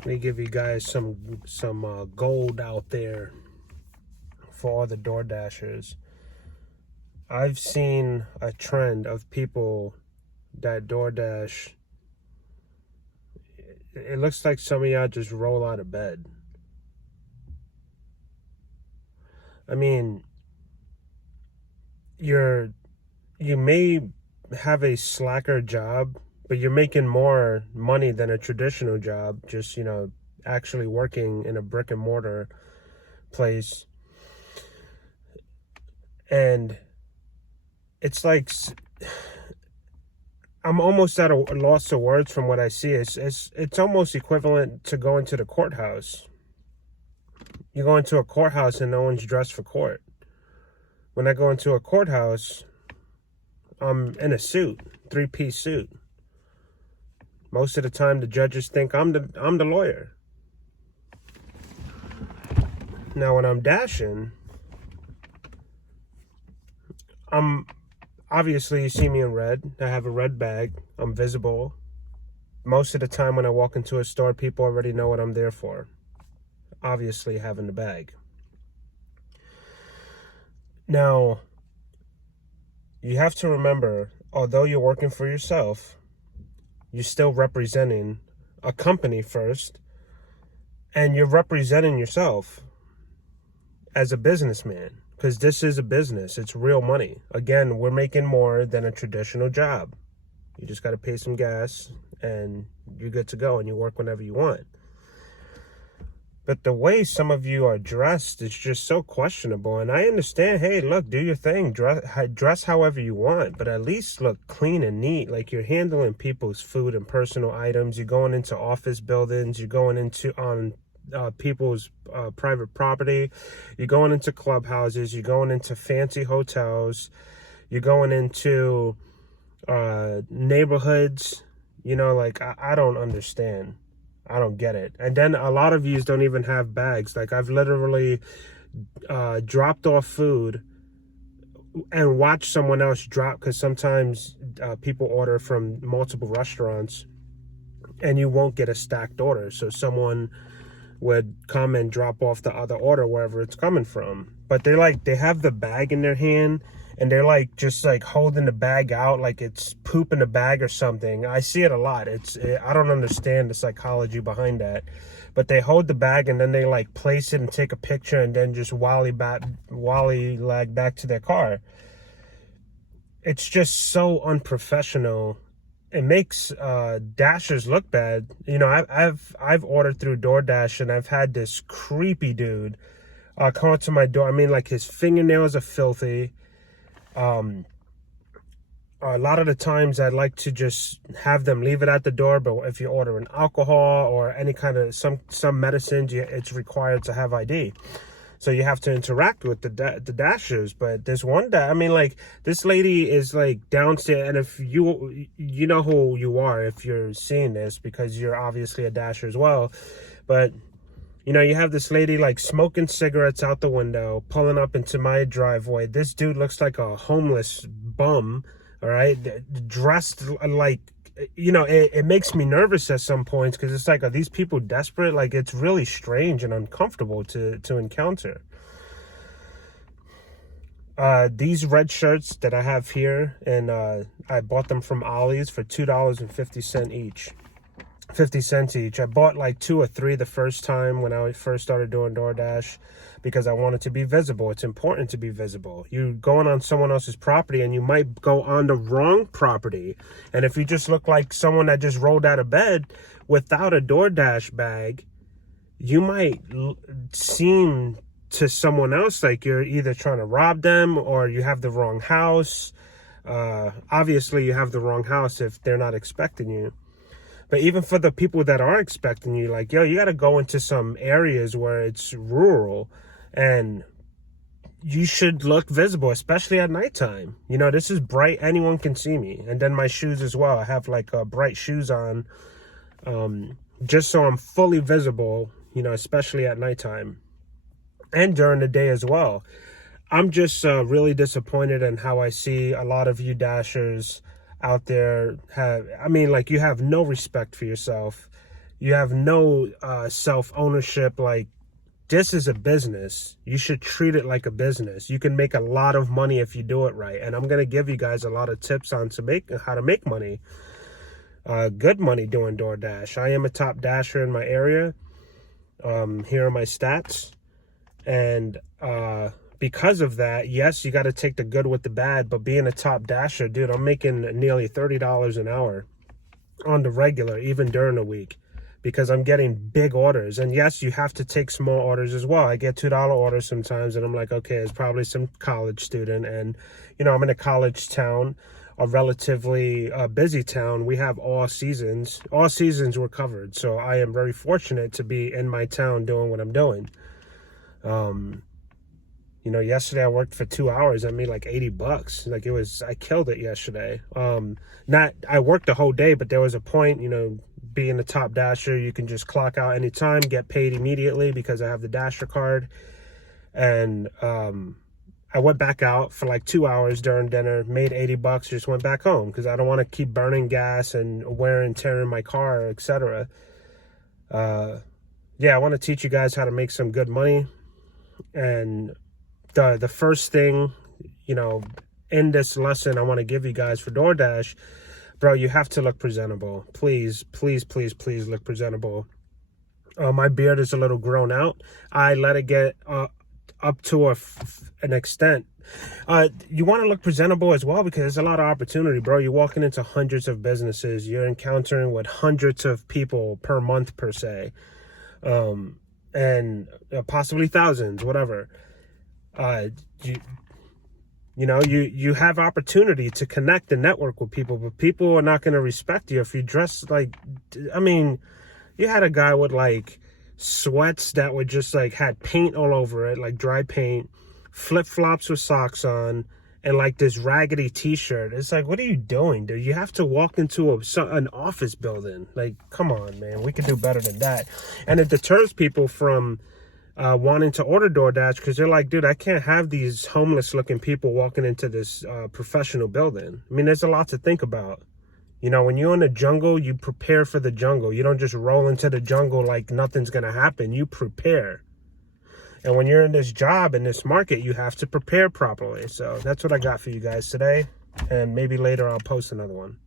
Let me give you guys some gold out there for all the Doordashers. I've seen a trend of people that Doordash. It looks like some of y'all just roll out of bed. I mean, you may have a slacker job, but you're making more money than a traditional job, just, actually working in a brick and mortar place. And it's like, I'm almost at a loss of words from what I see. It's almost equivalent to going to the courthouse. You go into a courthouse and no one's dressed for court. When I go into a courthouse, I'm in a suit, 3-piece suit. Most of the time, the judges think I'm the lawyer. Now, when I'm dashing, obviously, you see me in red. I have a red bag. I'm visible. Most of the time when I walk into a store, people already know what I'm there for. Obviously, having the bag. Now, you have to remember, although you're working for yourself, you're still representing a company first, and you're representing yourself as a businessman. Because this is a business. It's real money. Again, we're making more than a traditional job. You just got to pay some gas and you're good to go and you work whenever you want. But the way some of you are dressed is just so questionable. And I understand, hey, look, do your thing. Dress however you want. But at least look clean and neat. Like you're handling people's food and personal items. You're going into office buildings. You're going into people's private property. You're going into clubhouses. You're going into fancy hotels. You're going into neighborhoods. I don't understand. I don't get it. And then a lot of yous don't even have bags. Like I've literally dropped off food and watched someone else drop, because sometimes people order from multiple restaurants and you won't get a stacked order. So someone would come and drop off the other order wherever it's coming from. But they have the bag in their hand and they're just holding the bag out like it's poop in the bag or something. I see it a lot. I don't understand the psychology behind that. But they hold the bag and then they place it and take a picture and then just wally lag back to their car. It's just so unprofessional. It makes dashers look bad. I've ordered through Doordash and I've had this creepy dude come up to my door. I mean, his fingernails are filthy. A lot of the times I'd like to just have them leave it at the door, but if you order an alcohol or any kind of some medicines, it's required to have ID. So you have to interact with the dashers. But there's one this lady is downstairs, and if you know who you are if you're seeing this, because you're obviously a dasher as well. But you have this lady smoking cigarettes out the window, pulling up into my driveway. This dude looks like a homeless bum, all right, dressed it makes me nervous at some points, because it's are these people desperate? It's really strange and uncomfortable to encounter. These red shirts that I have here, and I bought them from Ollie's for $2.50 each. 50 cents each. I bought 2 or 3 the first time when I first started doing Doordash, because I wanted to be visible. It's important to be visible. You're going on someone else's property and you might go on the wrong property. And if you just look like someone that just rolled out of bed without a Doordash bag, you might seem to someone else like you're either trying to rob them or you have the wrong house. Obviously, you have the wrong house if they're not expecting you. But even for the people that are expecting you, you got to go into some areas where it's rural and you should look visible, especially at nighttime. This is bright. Anyone can see me. And then my shoes as well. I have bright shoes on, just so I'm fully visible, especially at nighttime and during the day as well. I'm just really disappointed in how I see a lot of you dashers out there you have no respect for yourself. You have no self-ownership. Like, this is a business. You should treat it like a business. You can make a lot of money if you do it right. And I'm going to give you guys a lot of tips on how to make money. Good money doing DoorDash. I am a top dasher in my area. Here are my stats. And because of that, yes, you got to take the good with the bad. But being a top dasher, dude, I'm making nearly $30 an hour on the regular, even during the week, because I'm getting big orders. And yes, you have to take small orders as well. I get $2 orders sometimes, and I'm like, okay, it's probably some college student. And, you know, I'm in a college town, a relatively busy town. We have all seasons. All seasons were covered. So I am very fortunate to be in my town doing what I'm doing. You know, yesterday I worked for 2 hours. I made like $80. Like, I killed it yesterday. I worked the whole day, but there was a point, you know, being a top dasher, you can just clock out anytime, get paid immediately because I have the dasher card. And I went back out for like 2 hours during dinner, made $80, just went back home because I don't want to keep burning gas and wear and tear in my car, etc. Yeah, I want to teach you guys how to make some good money. And the first thing, you know, in this lesson I want to give you guys for DoorDash, bro, you have to look presentable. Please, please, please, please look presentable. My beard is a little grown out. I let it get up to an extent. You want to look presentable as well because there's a lot of opportunity, bro. You're walking into hundreds of businesses. You're encountering with hundreds of people per month, per se. And possibly thousands, whatever. You know, you have opportunity to connect and network with people, but people are not going to respect you if you dress like, I mean, you had a guy with like sweats that were just like had paint all over it, like dry paint, flip-flops with socks on, and like this raggedy t-shirt. It's like, what are you doing, dude? You have to walk into an office building. Like, come on, man. We can do better than that. And it deters people from wanting to order DoorDash because they're like, dude, I can't have these homeless looking people walking into this professional building. I mean, there's a lot to think about. You know, when you're in the jungle, you prepare for the jungle. You don't just roll into the jungle like nothing's going to happen. You prepare. And when you're in this job, in this market, you have to prepare properly. So that's what I got for you guys today. And maybe later I'll post another one.